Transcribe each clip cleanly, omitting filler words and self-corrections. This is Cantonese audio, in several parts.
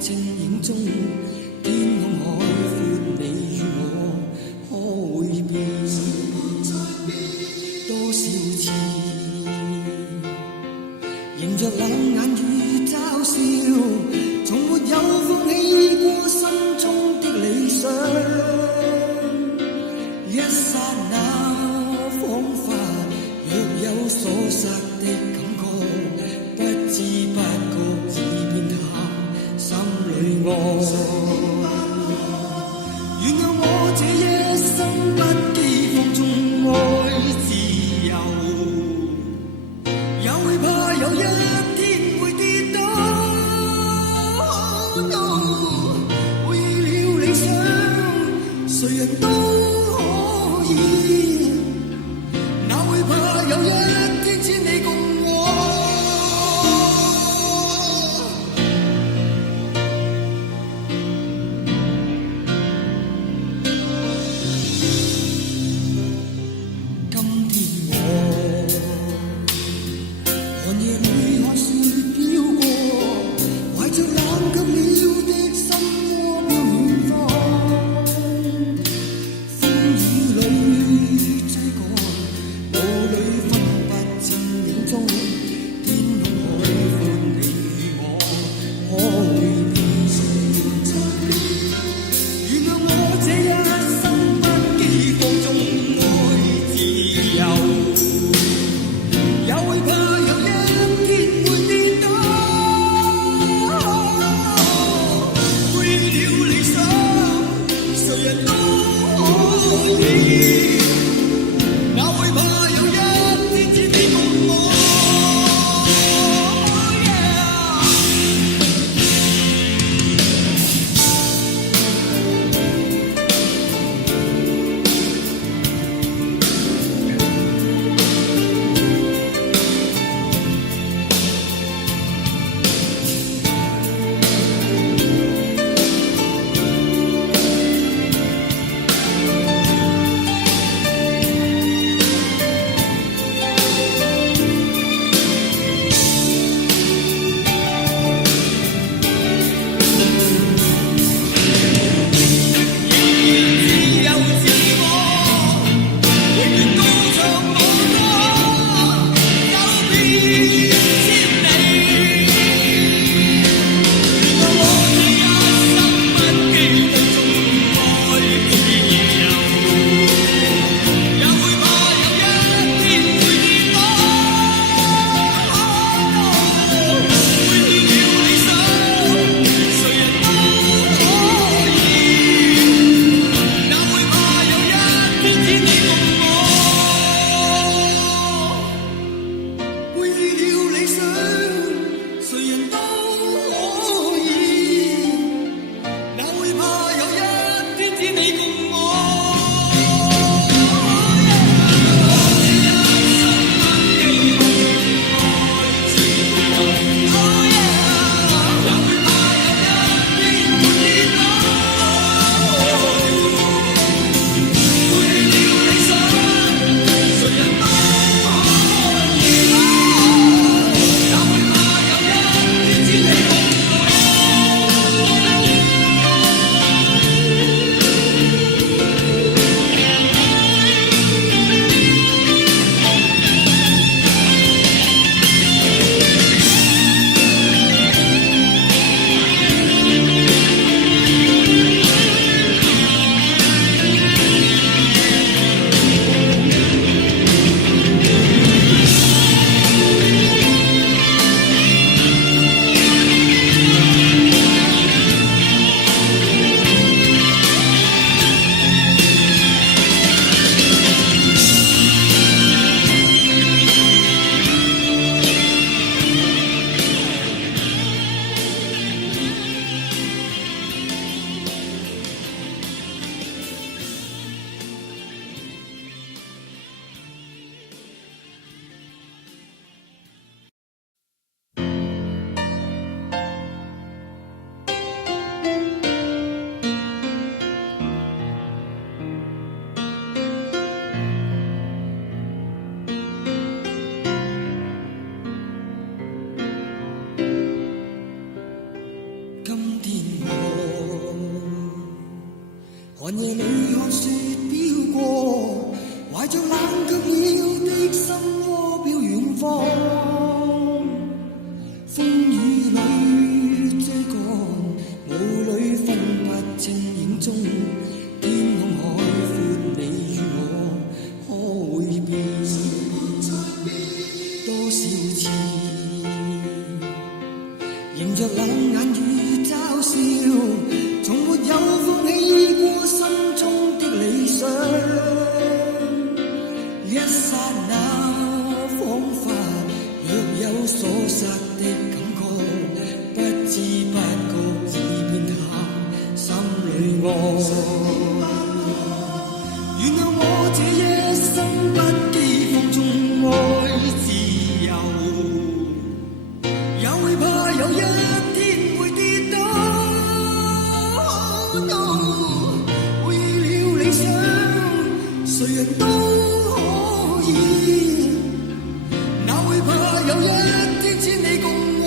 情影中，天空海闊，你與我可會變？多少次，迎着冷眼與嘲笑，從沒有放棄過心中的理想。一剎那，彷彿若有所失的感覺，不知不覺已變淡，心裏愛。原諒我這一生不羈放縱愛自由，也會怕有一天會跌倒。為了理想，誰人都可以，哪會怕有一天只你共我。今天我寒夜裏看雪飄過，懷着冷卻了的心窩飄遠方。風雨裏追趕，霧裏分不清影蹤，天空海闊，你與我可會變？原諒我這一生不羈放縱愛自由，也會怕有一天會跌倒。為了理想，誰人都可以，哪會怕有一天只你共我。只今天我寒夜裏看雪飄過，懷着冷卻了的心窩飄遠方，風雨裏追趕，霧裏分不清影蹤，天空海闊，你與我可會變多少次，迎着冷眼與嘲笑，從沒有放棄過心中的理想，一剎那彷彿若有所失的感覺，不知不覺已變淡，心裏愛。原諒我這一生不羈放縱愛自由，也會怕有一天會跌倒。為了理想，誰人都可以，哪會怕有一天只你共我。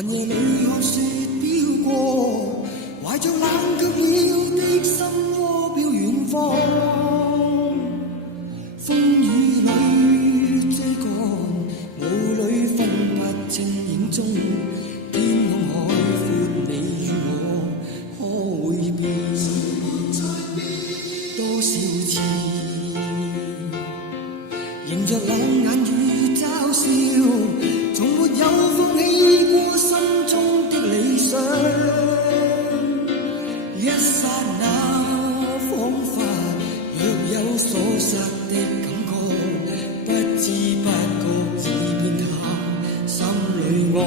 寒夜裏看雪飄過，懷着冷卻了的心窩飄遠方。風雨裏追趕，霧裏分不清影蹤。天空海闊，你與我可會變？多少次迎着冷眼與嘲笑，從沒有放棄過心中的理想。一剎那彷彿若有所失的感覺，不知不覺已變淡，心裏愛。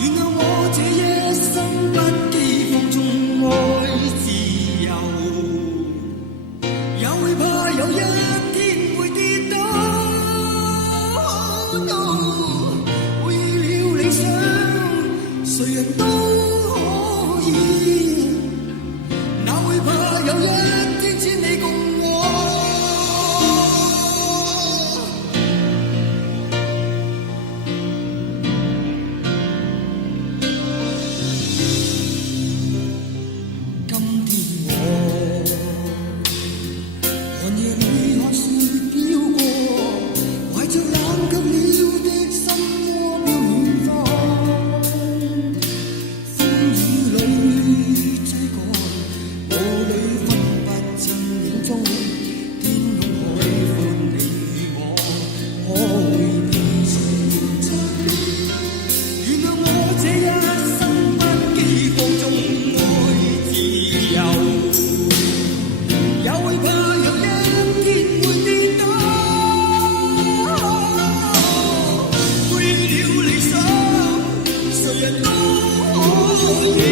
原諒我這一生不羈放縱愛自由，也會怕有一天會跌倒。為了理想，誰人都可以，哪會怕有一天只你共我。今天我寒夜裏看雪飄過，懷着冷卻了的心窩飄遠方。風雨裏追趕，霧裏分不清影蹤。天空海闊，你與我可會變？原諒我這一生不羈放縱愛自由，也會怕有一天會跌倒。為了理想，誰人都可以。